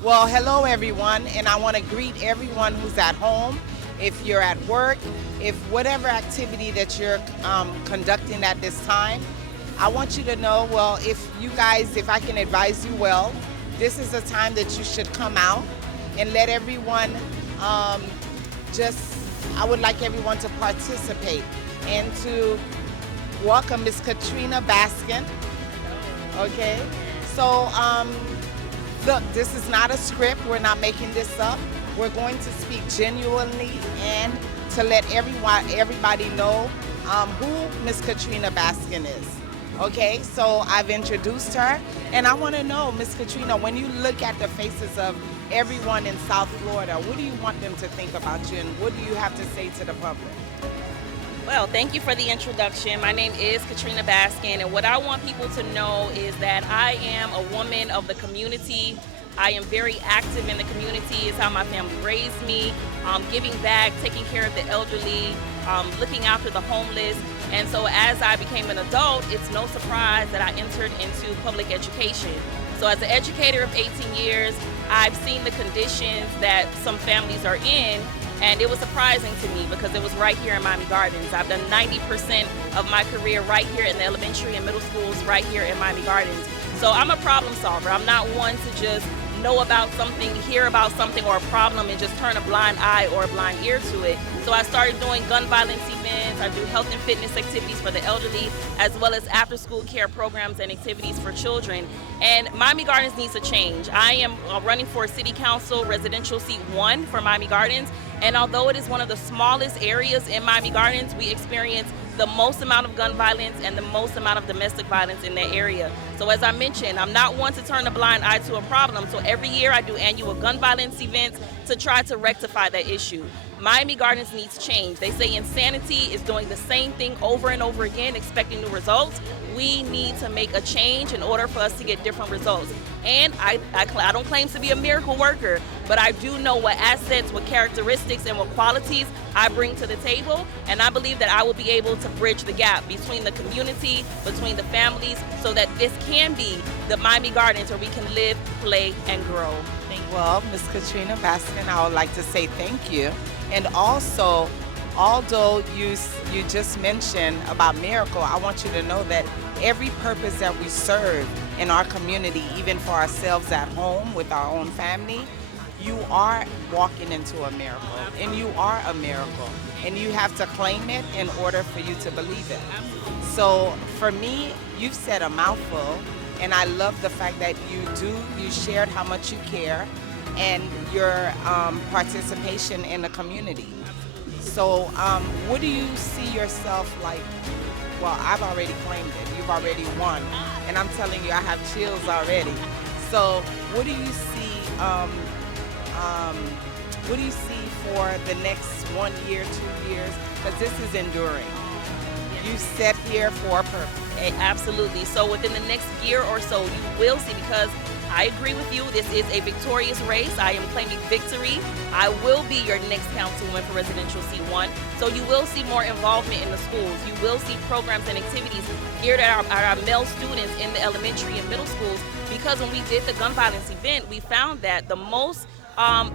Well, hello everyone, and I want to greet everyone who's at home. If you're at work, if whatever activity that you're conducting at this time, I want you to know, well, if I can advise you well, this is a time that you should come out and let everyone I would like everyone to participate and to welcome Miss Katrina Baskin. Okay, so look, this is not a script. We're not making this up. We're going to speak genuinely and to let everybody know who Miss Katrina Baskin is. Okay, so I've introduced her, and I want to know, Miss Katrina, when you look at the faces of everyone in South Florida, what do you want them to think about you, and what do you have to say to the public? Well, thank you for the introduction. My name is Katrina Baskin, and what I want people to know is that I am a woman of the community. I am very active in the community. It's how my family raised me, giving back, taking care of the elderly, looking after the homeless. And so as I became an adult, it's no surprise that I entered into public education. So as an educator of 18 years, I've seen the conditions that some families are in, and it was surprising to me because it was right here in Miami Gardens. I've done 90% of my career right here in the elementary and middle schools right here in Miami Gardens. So I'm a problem solver. I'm not one to just know about something, hear about something or a problem and just turn a blind eye or a blind ear to it. So I started doing gun violence events. I do health and fitness activities for the elderly, as well as after school care programs and activities for children. And Miami Gardens needs a change. I am running for City Council residential seat 1 for Miami Gardens. And although it is one of the smallest areas in Miami Gardens, we experience the most amount of gun violence and the most amount of domestic violence in that area. So as I mentioned, I'm not one to turn a blind eye to a problem. So every year I do annual gun violence events to try to rectify that issue. Miami Gardens needs change. They say insanity is doing the same thing over and over again, expecting new results. We need to make a change in order for us to get different results. And I don't claim to be a miracle worker, but I do know what assets, what characteristics, and what qualities I bring to the table. And I believe that I will be able to bridge the gap between the community, between the families, so that this can be the Miami Gardens where we can live, play, and grow. Thank you. Well, Ms. Katrina Baskin, I would like to say thank you. And also, although you just mentioned about miracle, I want you to know that every purpose that we serve in our community, even for ourselves at home with our own family, you are walking into a miracle, and you are a miracle, and you have to claim it in order for you to believe it. So for me, you've said a mouthful, and I love the fact that you shared how much you care and your participation in the community. So what do you see yourself like? Well, I've already claimed it. You've already won. And I'm telling you, I have chills already. So what do you see for the next 1 year, 2 years? Because this is enduring. You set here for a purpose. Absolutely. So within the next year or so, you will see, because I agree with you, this is a victorious race. I am claiming victory. I will be your next councilwoman for residential C1. So you will see more involvement in the schools. You will see programs and activities geared at our male students in the elementary and middle schools, because when we did the gun violence event, we found that the most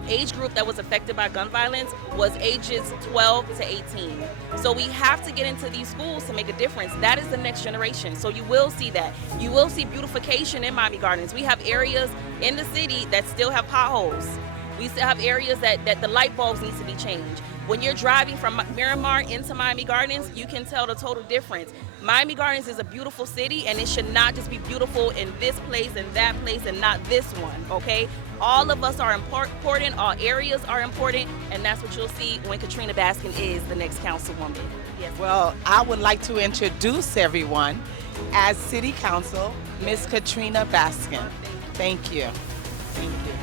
age group that was affected by gun violence was ages 12 to 18. So we have to get into these schools to make a difference. That is the next generation. So you will see that. You will see beautification in Miami Gardens. We have areas in the city that still have potholes. We still have areas that the light bulbs need to be changed. When you're driving from Miramar into Miami Gardens, you can tell the total difference. Miami Gardens is a beautiful city, and it should not just be beautiful in this place and that place and not this one, okay? All of us are important, all areas are important, and that's what you'll see when Katrina Baskin is the next councilwoman. Yes. Well, I would like to introduce everyone as City Council, Ms. Katrina Baskin. Thank you. Thank you.